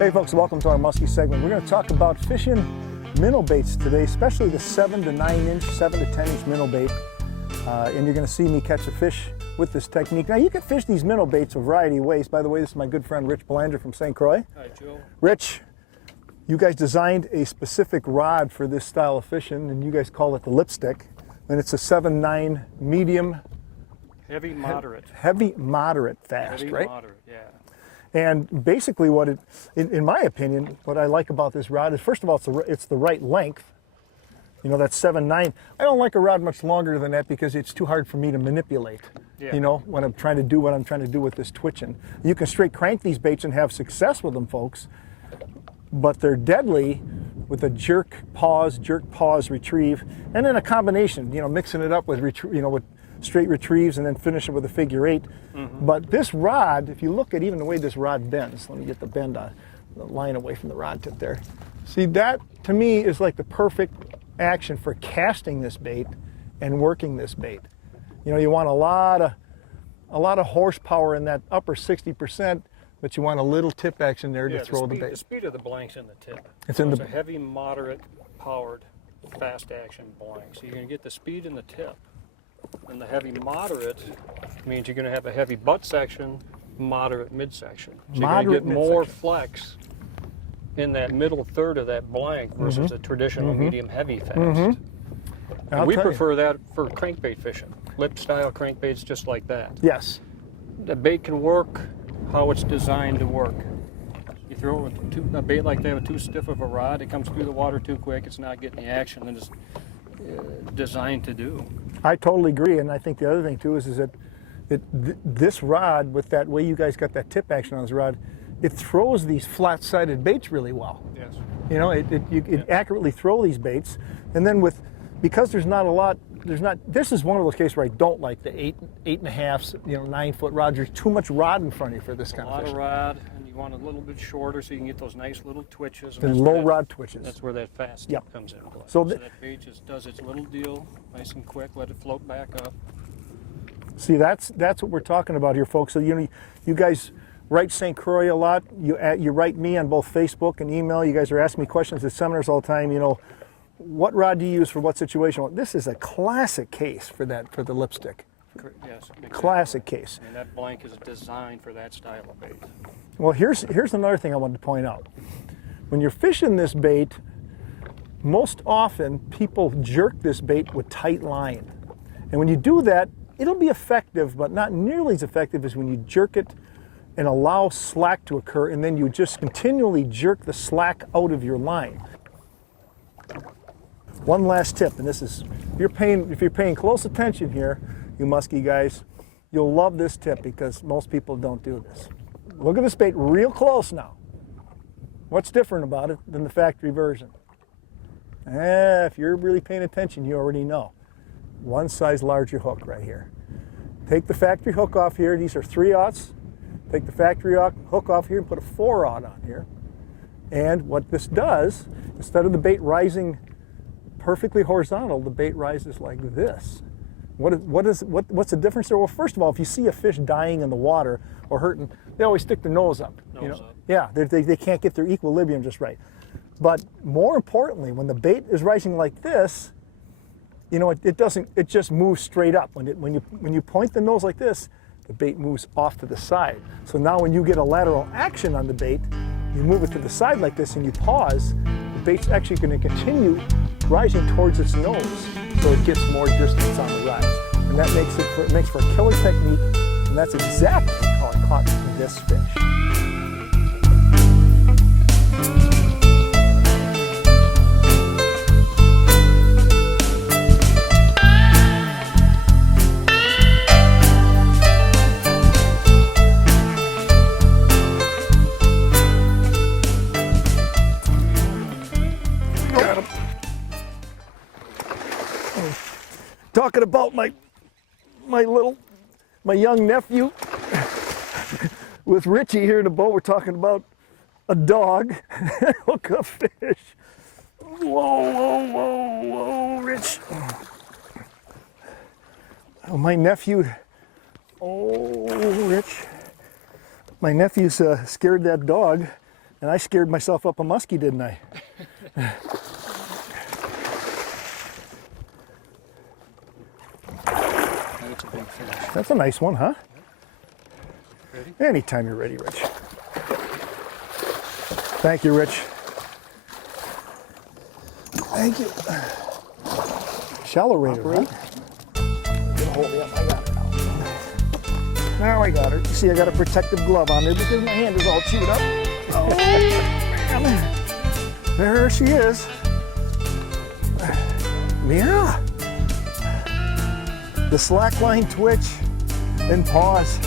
Hey folks, welcome to our Muskie segment. We're going to talk about fishing minnow baits today, especially the 7 to 9 inch, 7 to 10 inch minnow bait. And you're going to see me catch a fish with this technique. Now you can fish these minnow baits a variety of ways. By the way, this is my good friend Rich Belanger from St. Croix. Hi, Joe. Rich, you guys designed a specific rod for this style of fishing, and you guys call it the lipstick. And it's a 7-9 medium. Heavy moderate. Heavy moderate fast, Heavy right? moderate, yeah. And basically what it, in my opinion, what I like about this rod is, first of all, it's the right length. You know, that's 7-9. I don't like a rod much longer than that because it's too hard for me to manipulate, Yeah. you know, when I'm trying to do what I'm trying to do with this twitching. You can straight crank these baits and have success with them, folks, but they're deadly with a jerk, pause, retrieve, and then a combination, you know, mixing it up with, with straight retrieves and then finish it with a figure 8. Mm-hmm. But this rod, if you look at even the way this rod bends, let me get the bend on the line away from the rod tip there. See, that to me is like the perfect action for casting this bait and working this bait. You know, you want a lot of horsepower in that upper 60%, but you want a little tip action there to throw the bait. The speed of the blank's in the tip. It's a heavy, moderate, powered, fast action blank. So you're going to get the speed in the tip. And the heavy moderate means you're going to have a heavy butt section, moderate midsection. So you're going to get more flex in that middle third of that blank versus a traditional medium heavy fast. And we prefer that for crankbait fishing. Lip style crankbaits just like that. Yes. The bait can work how it's designed to work. You throw a bait like that with too stiff of a rod, it comes through the water too quick, it's not getting the action that it's designed to do. I totally agree, and I think the other thing too is that this rod, with that way you guys got that tip action on this rod, it throws these flat-sided baits really well. Yes. You know, it accurately throw these baits, and then because there's not a lot, this is one of those cases where I don't like the 8.5, 9 foot rods. There's too much rod in front of you for this kind of fish. A lot of rod, and you want a little bit shorter so you can get those nice little twitches. And low rod twitches. That's where that fast tip comes in play. So that bait just does its little deal, nice and quick, let it float back up. See, that's what we're talking about here, folks. So you guys write St. Croix a lot. You write me on both Facebook and email. You guys are asking me questions at seminars all the time. You know, what rod do you use for what situation? Well, this is a classic case for the lipstick. Yes, exactly. Classic case. And that blank is designed for that style of bait. Well, here's another thing I wanted to point out. When you're fishing this bait, most often people jerk this bait with tight line. And when you do that, it'll be effective, but not nearly as effective as when you jerk it and allow slack to occur, and then you just continually jerk the slack out of your line. One last tip, and this is, if you're paying close attention here, you muskie guys, you'll love this tip because most people don't do this. Look at this bait real close now. What's different about it than the factory version? If you're really paying attention, you already know. One size larger hook right here. Take the factory hook off here. These are 3/0. Take the factory hook off here and put a 4/0 on here. And what this does, instead of the bait rising perfectly horizontal, the bait rises like this. What's the difference there? Well, first of all, if you see a fish dying in the water or hurting, they always stick their nose up. Nose up. Yeah, they can't get their equilibrium just right. But more importantly, when the bait is rising like this, you know, it just moves straight up. When you point the nose like this, the bait moves off to the side. So now when you get a lateral action on the bait, you move it to the side like this and you pause, the bait's actually going to continue rising towards its nose, so it gets more distance on the rise. And that makes for a killer technique, and that's exactly how I caught this fish. Talking about my young nephew with Richie here in the boat. We're talking about a dog hook a fish. Whoa, Rich. Oh, my nephew. Oh, Rich. My nephew's scared that dog And I scared myself up a muskie, didn't I? That's a big fish. That's a nice one, huh? Ready? Anytime you're ready, Rich. Thank you, Rich. Thank you. Shallow rater, right? Get a hold of him. I got her now. Now I got her. You see, I got a protective glove on there because my hand is all chewed up. Oh, man. There she is. Yeah. The slackline twitch and pause.